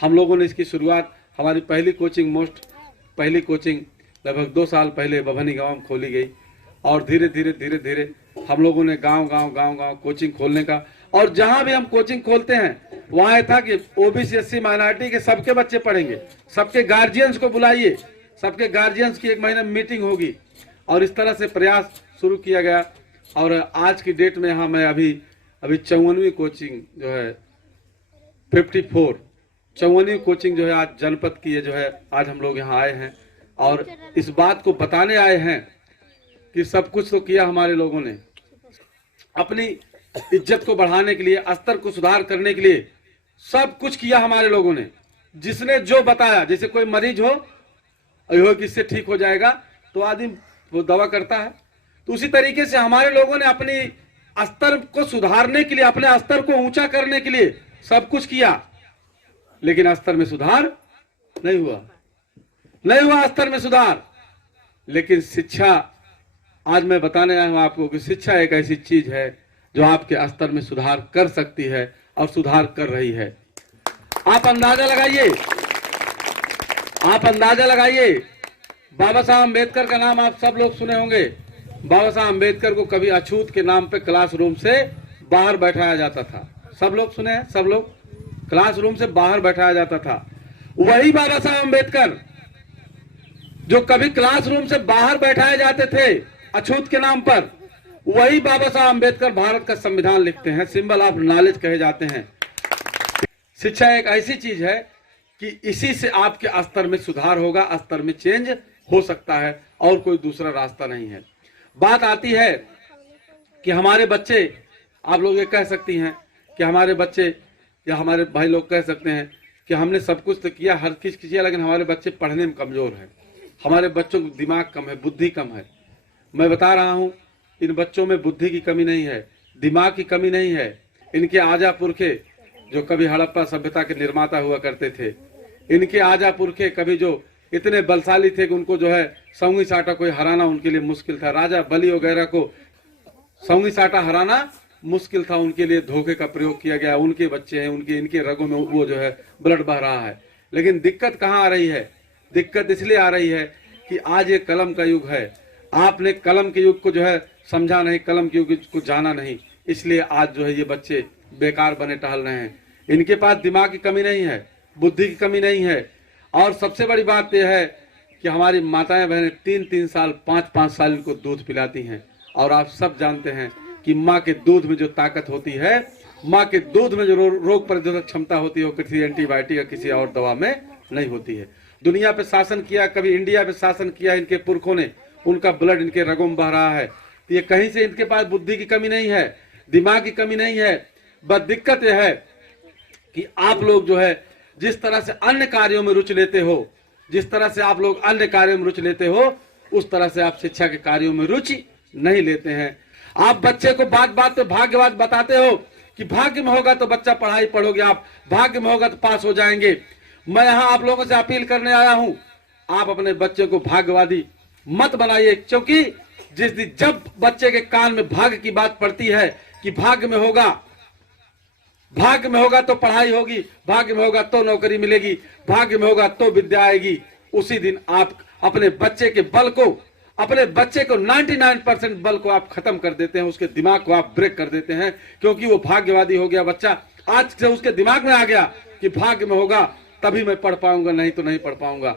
हम लोगों ने इसकी शुरुआत, हमारी पहली कोचिंग लगभग 2 साल पहले बभनी गांव में खोली गई और धीरे धीरे हम लोगों ने गांव कोचिंग खोलने का, और जहां भी हम कोचिंग खोलते हैं वहां ये था कि ओबीसी एससी माइनॉरिटी के सबके बच्चे पढ़ेंगे, सबके गार्जियंस को बुलाइए, सबके गार्जियंस की 1 महीने में मीटिंग होगी, और इस तरह से प्रयास शुरू किया गया। और आज की डेट में यहाँ मैं अभी 54वीं कोचिंग जो है 54वीं कोचिंग जो है आज जनपद की है, जो है आज हम लोग यहाँ आए हैं और इस बात को बताने आए हैं कि सब कुछ तो किया हमारे लोगों ने, अपनी इज्जत को बढ़ाने के लिए, स्तर को सुधार करने के लिए सब कुछ किया हमारे लोगों ने। जिसने जो बताया, जैसे कोई मरीज हो कि इससे ठीक हो जाएगा तो आदमी वो दवा करता है, तो उसी तरीके से हमारे लोगों ने अपनी स्तर को सुधारने के लिए, अपने स्तर को ऊंचा करने के लिए सब कुछ किया, लेकिन स्तर में सुधार नहीं हुआ स्तर में सुधार। लेकिन शिक्षा, आज मैं बताने आया हूं आपको कि शिक्षा एक ऐसी चीज है जो आपके स्तर में सुधार कर सकती है और सुधार कर रही है। आप अंदाजा लगाइए, बाबा साहब अम्बेडकर का नाम आप सब लोग सुने होंगे। बाबा साहब अम्बेडकर को कभी अछूत के नाम पे क्लासरूम से बाहर बैठाया जाता था, सब लोग सुने हैं, सब लोग, क्लासरूम से बाहर बैठाया जाता था। वही बाबा साहब अम्बेडकर जो कभी क्लासरूम से बाहर बैठाए जाते थे अछूत के नाम पर, वही बाबा साहब अम्बेडकर भारत का संविधान लिखते हैं, सिंबल ऑफ नॉलेज कहे जाते हैं। शिक्षा एक ऐसी चीज है कि इसी से आपके स्तर में सुधार होगा, स्तर में चेंज हो सकता है, और कोई दूसरा रास्ता नहीं है। बात आती है कि हमारे बच्चे, आप लोग ये कह सकती हैं कि हमारे बच्चे या हमारे भाई लोग कह सकते हैं कि हमने सब कुछ तो किया, हर चीज किया, लेकिन हमारे बच्चे पढ़ने में कमजोर हैं, हमारे बच्चों को दिमाग कम है, बुद्धि कम है। मैं बता रहा हूं, इन बच्चों में बुद्धि की कमी नहीं है, दिमाग की कमी नहीं है। इनके आजा पुरखे जो कभी हड़प्पा सभ्यता के निर्माता हुआ करते थे, इनके आजा पुरखे कभी जो इतने बलशाली थे कि उनको जो है सौंगी साटा कोई हराना उनके लिए मुश्किल था। राजा बलि वगैरह को सौंगी साटा हराना मुश्किल था, उनके लिए धोखे का प्रयोग किया गया। उनके बच्चे हैं, इनके रगों में वो जो है ब्लड बह रहा है। लेकिन दिक्कत कहाँ आ रही है? दिक्कत इसलिए आ रही है कि आज ये कलम का युग है, आपने कलम के युग को जो है समझा नहीं, कलम के युग को जाना नहीं, इसलिए आज जो है ये बच्चे बेकार बने टहल रहे हैं। इनके पास दिमाग की कमी नहीं है, बुद्धि की कमी नहीं है। और सबसे बड़ी बात यह है कि हमारी माताएं बहनें 3-3 साल 5-5 साल इनको दूध पिलाती हैं, और आप सब जानते हैं कि माँ के दूध में जो ताकत होती है, माँ के दूध में जो रोग प्रतिरोधक क्षमता होती है, वो किसी एंटीबायोटिक या किसी और दवा में नहीं होती है। दुनिया पे शासन किया, कभी इंडिया पे शासन किया इनके पुरखों ने, उनका ब्लड इनके रगों में बह रहा है। तो ये कहीं से इनके पास बुद्धि की कमी नहीं है, दिमाग की कमी नहीं है। बस दिक्कत यह है कि आप लोग जो है जिस तरह से अन्य कार्यों में रुचि लेते हो, जिस तरह से आप लोग अन्य कार्यों में रुचि लेते हो, उस तरह से आप शिक्षा के कार्यों में रुचि नहीं लेते हैं। आप बच्चे को बात बात पे भाग्यवाद बताते हो कि भाग्य में होगा तो बच्चा पढ़ाई पढ़ोगे, आप भाग्य में होगा तो पास हो जाएंगे। मैं यहाँ आप लोगों से अपील करने आया हूँ, आप अपने बच्चे को भाग्यवादी मत बनाइए, क्योंकि जब बच्चे के कान में भाग्य की बात पड़ती है कि भाग्य में होगा तो पढ़ाई होगी, भाग्य में होगा तो नौकरी मिलेगी, भाग्य में होगा तो विद्या आएगी, उसी दिन आप अपने बच्चे के बल को, अपने बच्चे को 99% बल को आप खत्म कर देते हैं, उसके दिमाग को आप ब्रेक कर देते हैं, क्योंकि वो भाग्यवादी हो गया बच्चा। आज से उसके दिमाग में आ गया कि भाग्य में होगा तभी मैं पढ़ पाऊंगा, नहीं तो नहीं पढ़ पाऊंगा।